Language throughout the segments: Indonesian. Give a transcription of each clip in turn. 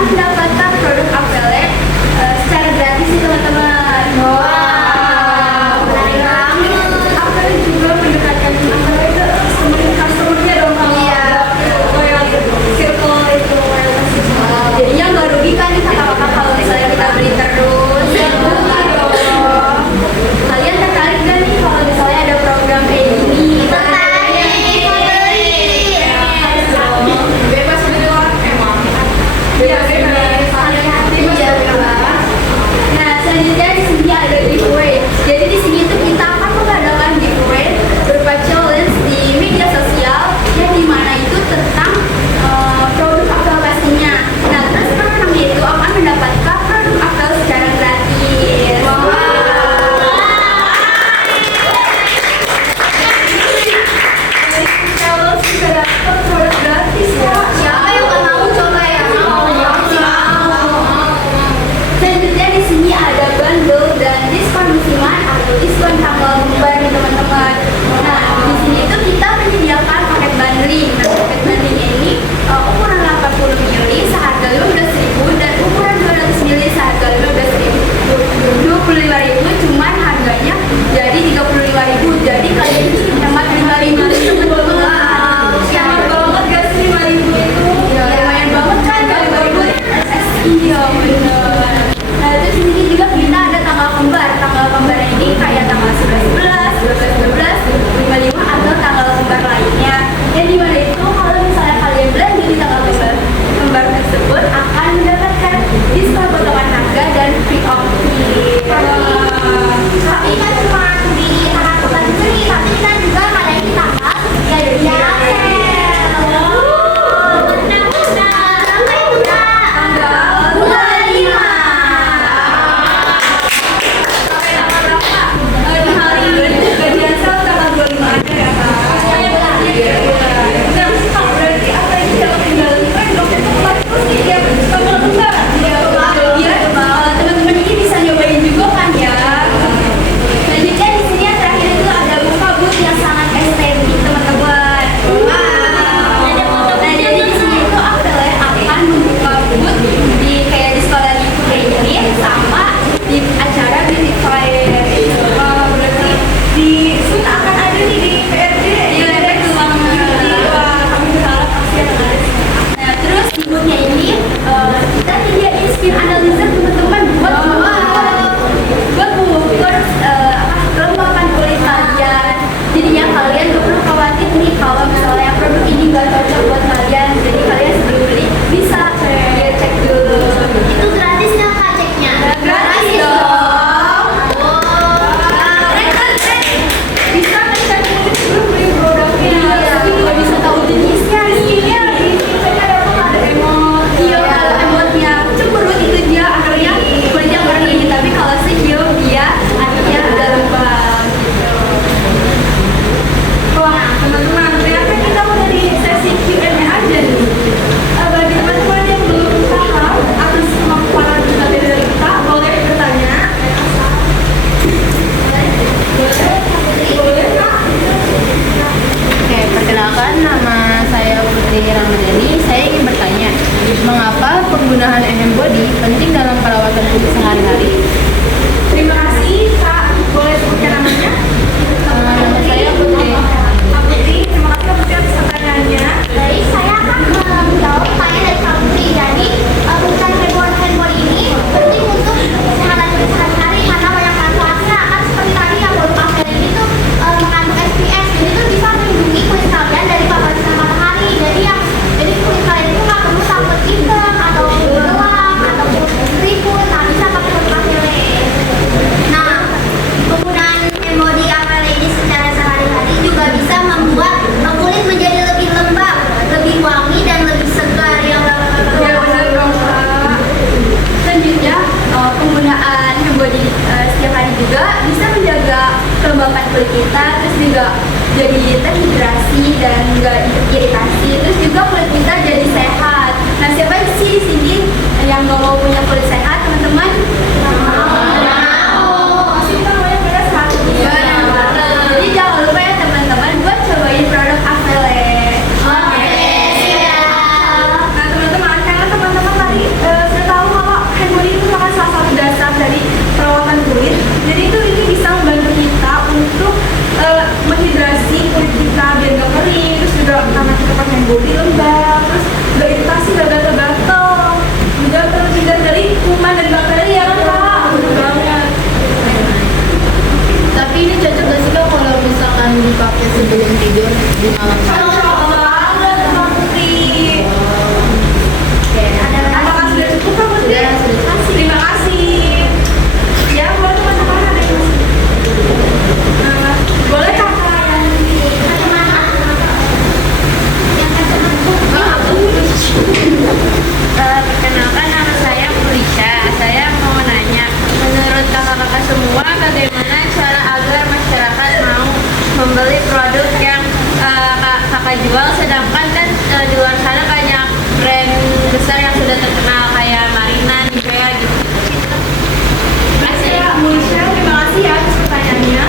akan mendapatkan produk Avele secara gratis nih teman-teman. Menarik banget. Avele juga mendekatkan Avele ke customer-nya dong. Iya. Kayak circle itu. Jadinya nggak rugi kan nih kakak-kakak kalau misalnya kita beli terus. Kalian tertarik gak nih kalau misalnya ada program kayak gini? Bebas beli orang emang. Bebas Nah, selanjutnya di sini ada giveaway. Jadi di sini tuh kita akan mengadakan giveaway berupa challenge di media sosial yang dimana itu tentang produk Avele pastinya. Nah, terus pemenangnya itu akan mendapatkan produk Avele secara gratis. Kalau bisa dapat produk gratis ya. Siapa yang nggak mau coba ya? Selanjutnya di sini ada bundle dan diskon musiman atau diskon tanggal kembar nih teman-teman. Nah, di sini tuh kita menyediakan paket bundling. Nah, paket bundlingnya ini ukuran 80 ml seharga 15.000 dan ukuran 200 ml seharga 15.000. 25.000 cuman harganya jadi 35.000. Jadi kalian itu hemat 5.000 teman-teman. Hemat banget gak sih 5.000 itu? Ya, lumayan banget kan 5.000. Iya bener. Nah, terus di sini juga kita ada tanggal kembar. Tanggal kembar ini kayak tanggal 11, 12, 55 atau tanggal kembar lainnya. Yang dimana itu kalau misalnya kalian belanja di tanggal kembar tersebut akan mendapatkan diskon potongan harga dan free ongkir. Tapi kan cuma di tanggal kembar sendiri, tapi kan juga ada yang di tanggal ya. Teman-teman ini bisa nyobain juga kan ya. Selanjutnya di sini yang terakhir itu ada buka booth yang sangat estetik teman-teman. Nah, jadi di sini itu Avele akan membuka booth di kayak di sekolah gitu kayak gini sama di acara beauty fair. Berarti di sini akan ada nih di PRD. Iya, ada ruang beauty. Wah, kami berharap pasti akan ada. Nah, terus di boothnya ini kita nyediain skin analyzer teman-teman buat mengukur kelembapan kulit kalian. Jadinya kalian gak perlu khawatir nih kalau misalnya produk ini gak cocok buat kalian. Jadi kalian sebelum beli bisa cek dulu. Itu gratis nggak kak ceknya? Gratis dong. Bisa ngecek dulu sebelum beli produknya. Tapi juga bisa tahu jenisnya skinnya. Ada emot. Iya, ada emotnya. Cemberut itu dia akhirnya kulitnya warna ini. Tapi kalau senyum dia akhirnya udah lembab. Wah, teman-teman, ternyata kita udah di sesi Q&A aja nih. Bagi teman-teman yang belum paham atas kemampuan materi dari kita, boleh bertanya. Boleh, Kak? Oke, perkenalkan nama saya Putri Ramadhani. Saya ingin bertanya, mengapa penggunaan Embody penting dalam perawatan kulit sehari-hari? Terima kasih, Kak. Boleh sebutkan namanya? Nama saya Putri. Kak Putri, terima kasih Kak Putri atas pertanyaannya. Baik, saya akan menjawab pertanyaan dari Kak Putri. Jadi, penggunaan handphone ini penting untuk kesehatan kulit sehari-hari karena banyak manfaatnya. Kan seperti tadi yang produk Avele ini tuh mengandung SPF, jadi itu bisa melindungi kulit kalian dari paparan sinar matahari. Jadi kulit kalian itu nggak perlu takut hitam atau belang atau keriput. Nah, bisa pakai produk Avele. Nah, penggunaan Embody Avele ini secara sehari-hari juga bisa membuat kulit menjadi lebih lembab, lebih wangi dan lebih segar yang Ya benar dong, Kak. Selanjutnya penggunaan Embody setiap hari juga bisa menjaga kelembapan kulit kita, terus juga jadi terhidrasi dan nggak iritasi, terus juga kulit kita jadi sehat. Nah, siapa sih di sini yang nggak mau punya kulit sehat, teman-teman? Pasti kita maunya punya sehat. Iya. Jadi jangan lupa ya teman-teman buat cobain produk Avele. Nah, teman-teman, karena teman-teman tadi besar yang sudah terkenal kayak Marina, Nivea gitu. Terima kasih Mulisha, terima kasih ya atas pertanyaannya.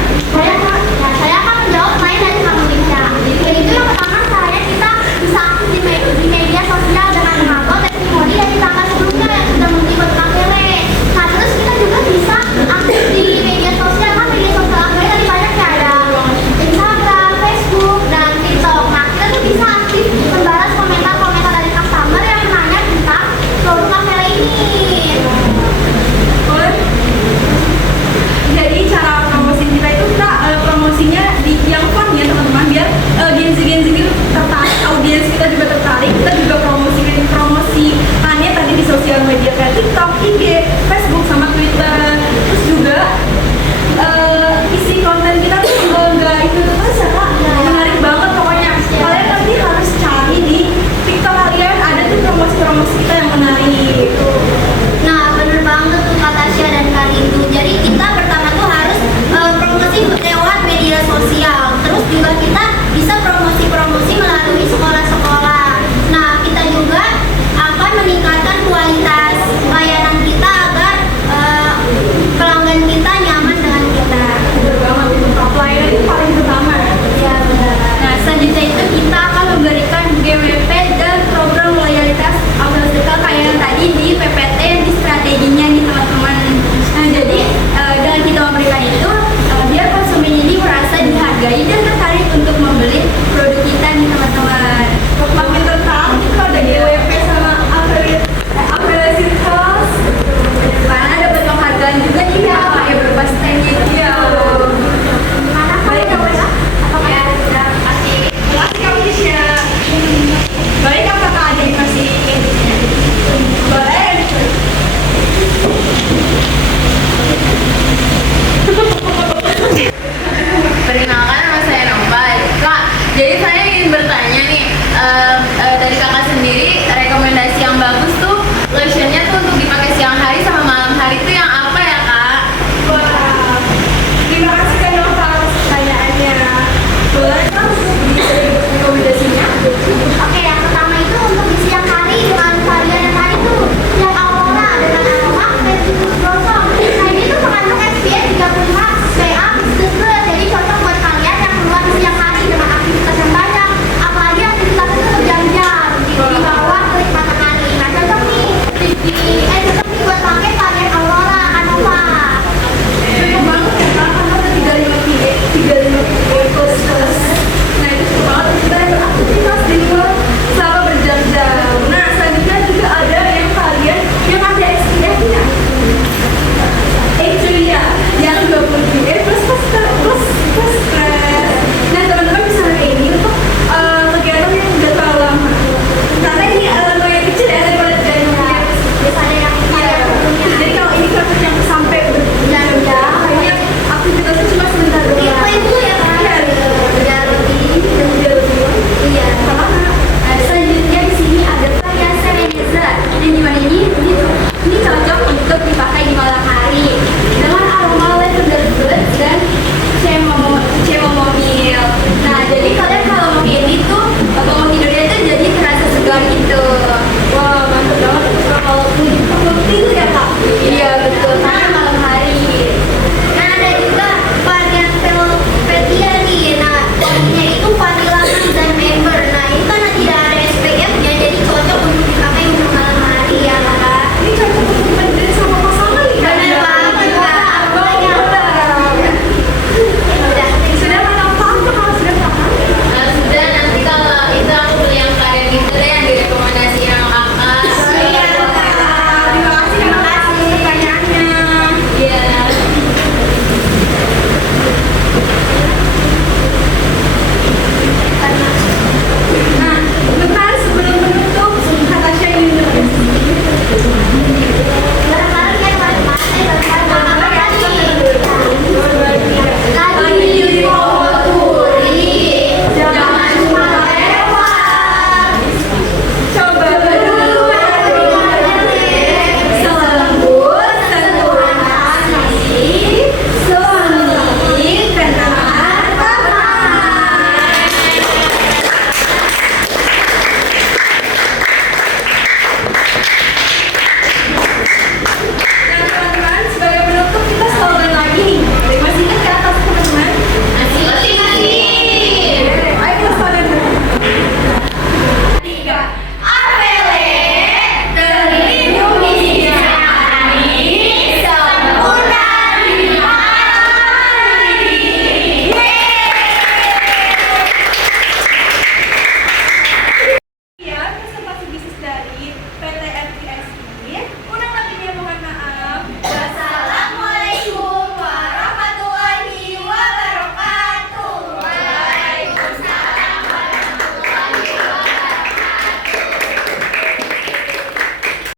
Saya akan menjawab lain dari kamu Linda. Yaitu yang pertama caranya kita bisa aktif di media sosial dengan mengupload testimoni dari tanggal sebelumnya yang sudah membeli produk Akere. Nah terus kita juga bisa aktif di media sosial kan media sosial Akere tadi banyak ya, ada Instagram, Facebook, dan TikTok. Nah kita tuh bisa aktif membalas komentar-komentar dari customer yang menanya tentang produk Akere ini. Jadi cara promosi kita itu kita promosinya di yang fun ya teman-teman, biar Gen Z itu tertarik, audiens kita juga tertarik. Kita juga promosikannya tadi di sosial media kayak TikTok, IG, Facebook sama Twitter. Terus juga isi konten kita tuh nggak itu terus ya Kak, menarik banget pokoknya. Kalian nanti harus cari di TikTok kalian, ada tuh promosi-promosi kita